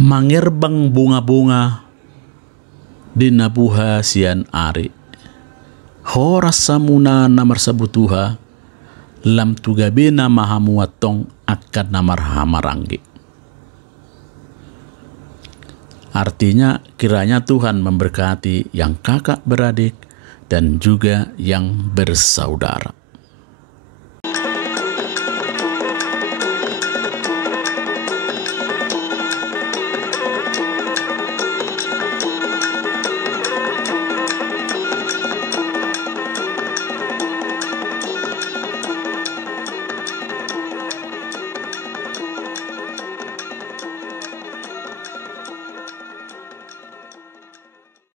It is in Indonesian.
mangerbang bunga-bunga di nabuha sian ari. Horas samuna namar sabutuha lam tugabena mahamuatong akan namar hamaranggi. Artinya kiranya Tuhan memberkati yang kakak beradik dan juga yang bersaudara.